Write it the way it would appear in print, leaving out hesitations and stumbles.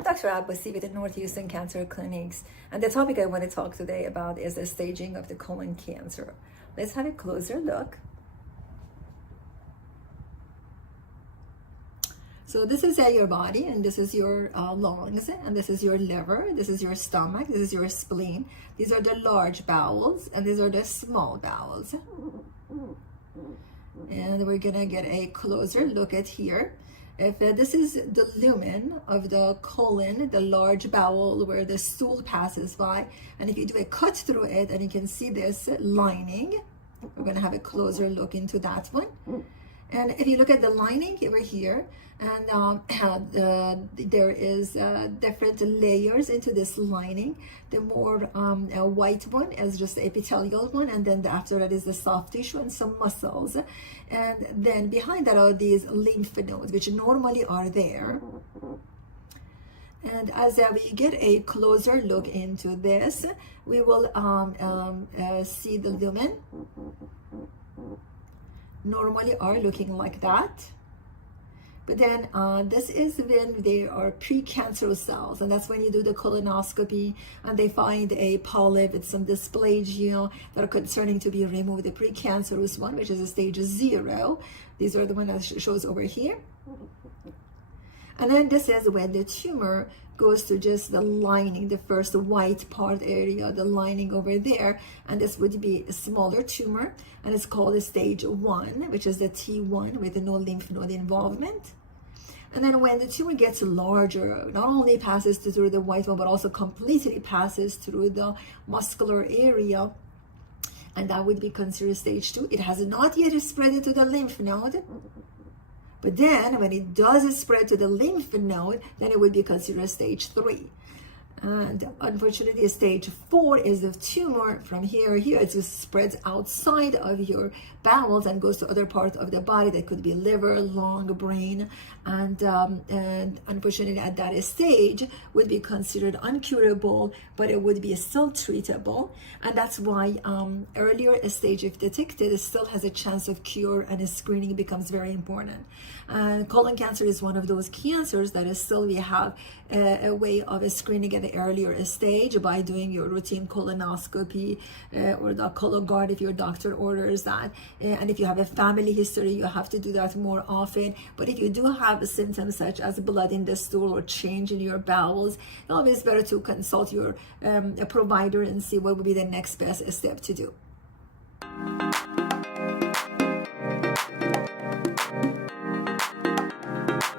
I'm Dr. Abbasi with the North Houston Cancer Clinics, and the topic I want to talk today about is the staging of the colon cancer. Let's have a closer look. So this is your body, and this is your lungs, and this is your liver, this is your stomach, this is your spleen. These are the large bowels, and these are the small bowels. And we're gonna get a closer look at here. If this is the lumen of the colon, the large bowel where the stool passes by, and if you do a cut through it, and you can see this lining, we're gonna have a closer look into that one. And if you look at the lining over here, and there is different layers into this lining. The more white one is just the epithelial one, and then after that is the soft tissue and some muscles. And then behind that are these lymph nodes, which normally are there. And as we get a closer look into this, we will see the lumen normally are looking like that. But then this is when they are precancerous cells, and that's when you do the colonoscopy and they find a polyp with some dysplasia that are concerning to be removed. The precancerous one, which is a stage 0, these are the one that shows over here. And then this is when the tumor goes to just the lining, the first white part area, the lining over there, and this would be a smaller tumor, and it's called a stage 1, which is the T1 with no lymph node involvement. And then when the tumor gets larger, not only passes through the white one, but also completely passes through the muscular area, and that would be considered stage 2. It has not yet spread into the lymph node. But then when it does spread to the lymph node, then it would be considered stage 3. And unfortunately, stage 4 is the tumor from here. It just spreads outside of your bowels and goes to other parts of the body. That could be liver, lung, brain, and unfortunately, at that stage, would be considered uncurable, but it would be still treatable. And that's why earlier stage, if detected, it still has a chance of cure, and screening becomes very important. Colon cancer is one of those cancers that is still we have a way of screening at the earlier stage by doing your routine colonoscopy or the Cologuard if your doctor orders that. And if you have a family history, you have to do that more often. But if you do have symptoms such as blood in the stool or change in your bowels, it's always better to consult your provider and see what would be the next best step to do.